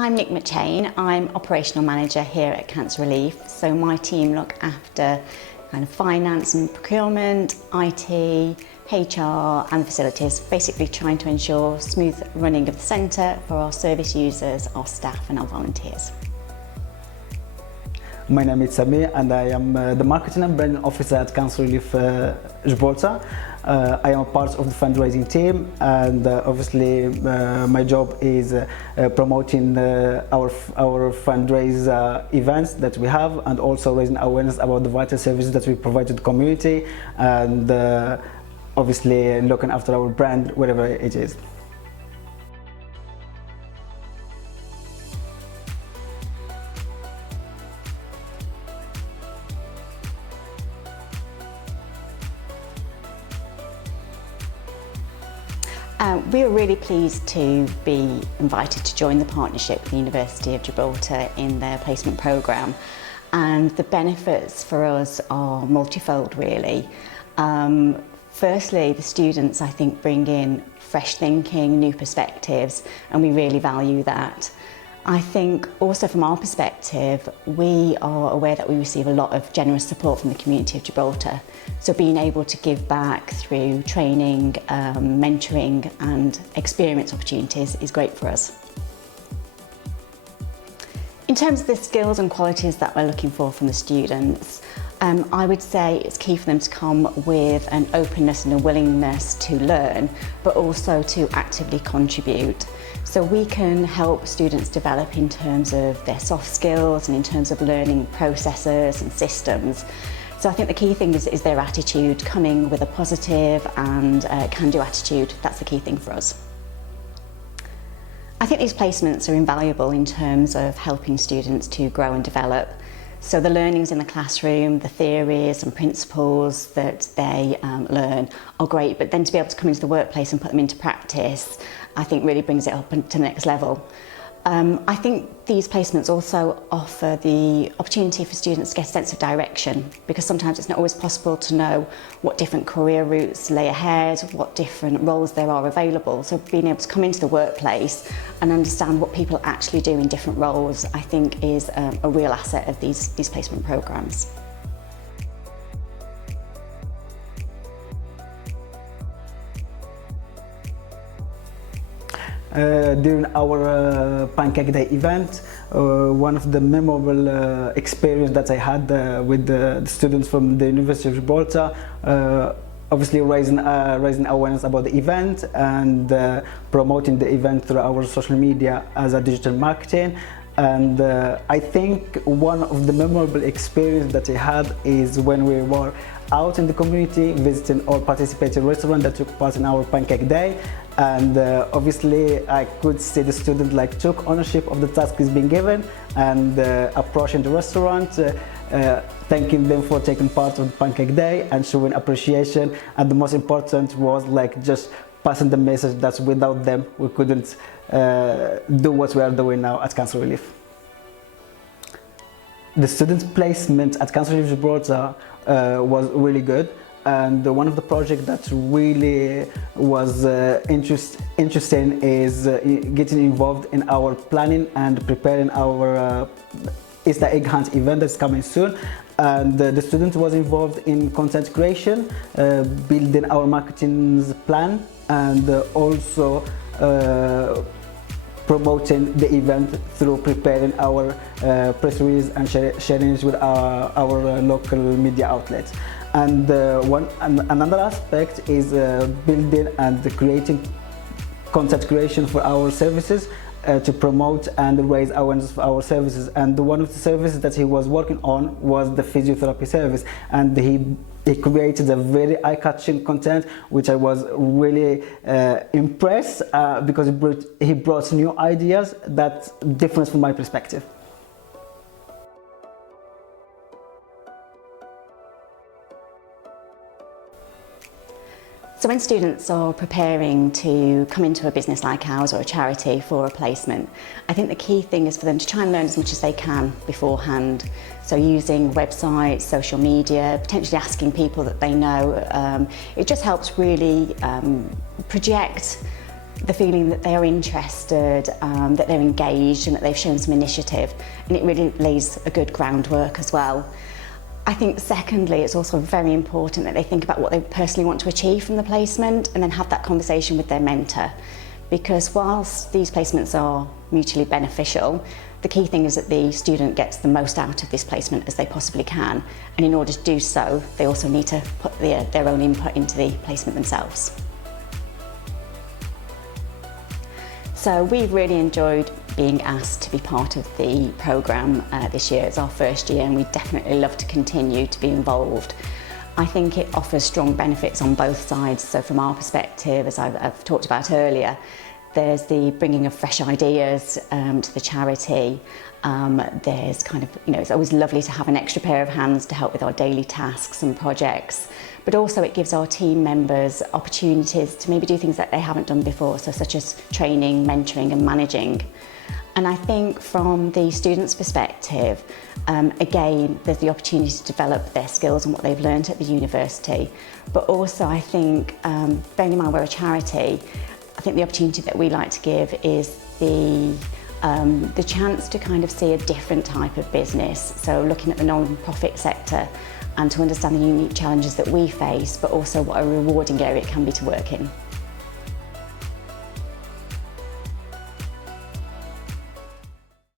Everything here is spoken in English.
I'm Nick McChain. I'm Operational Manager here at Cancer Relief. So my team look after kind of finance and procurement, IT, HR and facilities, basically trying to ensure smooth running of the centre for our service users, our staff and our volunteers. My name is Sami and I am the Marketing and Branding Officer at Cancer Relief Gibraltar. I am a part of the fundraising team, and obviously my job is promoting our fundraiser events that we have, and also raising awareness about the vital services that we provide to the community, and obviously looking after our brand wherever it is. We were really pleased to be invited to join the partnership with the University of Gibraltar in their placement programme, and the benefits for us are multifold really. Firstly, the students I think bring in fresh thinking, new perspectives, and we really value that. I think also from our perspective, we are aware that we receive a lot of generous support from the community of Gibraltar. So being able to give back through training, mentoring and experience opportunities is great for us. In terms of the skills and qualities that we're looking for from the students, I would say it's key for them to come with an openness and a willingness to learn, but also to actively contribute. So we can help students develop in terms of their soft skills and in terms of learning processes and systems. So I think the key thing is their attitude, coming with a positive and can-do attitude. That's the key thing for us. I think these placements are invaluable in terms of helping students to grow and develop. So the learnings in the classroom, the theories and principles that they learn are great, but then to be able to come into the workplace and put them into practice, I think really brings it up to the next level. I think these placements also offer the opportunity for students to get a sense of direction, because sometimes it's not always possible to know what different career routes lay ahead, what different roles there are available. So being able to come into the workplace and understand what people actually do in different roles, I think is a real asset of these placement programmes. During our Pancake Day event, one of the memorable experience that I had with the students from the University of Gibraltar, obviously raising awareness about the event and promoting the event through our social media as a digital marketing. And I think one of the memorable experience that I had is when we were out in the community visiting all participating restaurants that took part in our Pancake Day. And obviously I could see the student took ownership of the task he's been given, and approaching the restaurant, thanking them for taking part of the Pancake Day and showing appreciation. And the most important was just passing the message that without them we couldn't do what we are doing now at Cancer Relief. The student placement at Cancer Relief Gibraltar was really good. And one of the projects that really was interesting is getting involved in our planning and preparing our Easter egg hunt event that's coming soon. And the student was involved in content creation, building our marketing plan, and also promoting the event through preparing our press release and sharing it with our local media outlets. And another aspect is building and creating content creation for our services to promote and raise awareness for our services. And one of the services that he was working on was the physiotherapy service, and he created a very eye-catching content, which I was really impressed because he brought new ideas that's different from my perspective. So when students are preparing to come into a business like ours or a charity for a placement, I think the key thing is for them to try and learn as much as they can beforehand. So using websites, social media, potentially asking people that they know, it just helps really project the feeling that they are interested, that they're engaged and that they've shown some initiative, and it really lays a good groundwork as well. I think secondly, it's also very important that they think about what they personally want to achieve from the placement and then have that conversation with their mentor. Because whilst these placements are mutually beneficial, the key thing is that the student gets the most out of this placement as they possibly can. And in order to do so, they also need to put their own input into the placement themselves. So we've really enjoyed being asked to be part of the programme this year. It's our first year and we definitely love to continue to be involved. I think it offers strong benefits on both sides. So from our perspective, as I've talked about earlier, there's the bringing of fresh ideas to the charity. There's kind of, it's always lovely to have an extra pair of hands to help with our daily tasks and projects. But also it gives our team members opportunities to maybe do things that they haven't done before, so such as training, mentoring and managing. And I think from the students' perspective, again, there's the opportunity to develop their skills and what they've learned at the university. But also I think, bearing in mind we're a charity, I think the opportunity that we like to give is the chance to kind of see a different type of business. So looking at the non-profit sector and to understand the unique challenges that we face, but also what a rewarding area it can be to work in.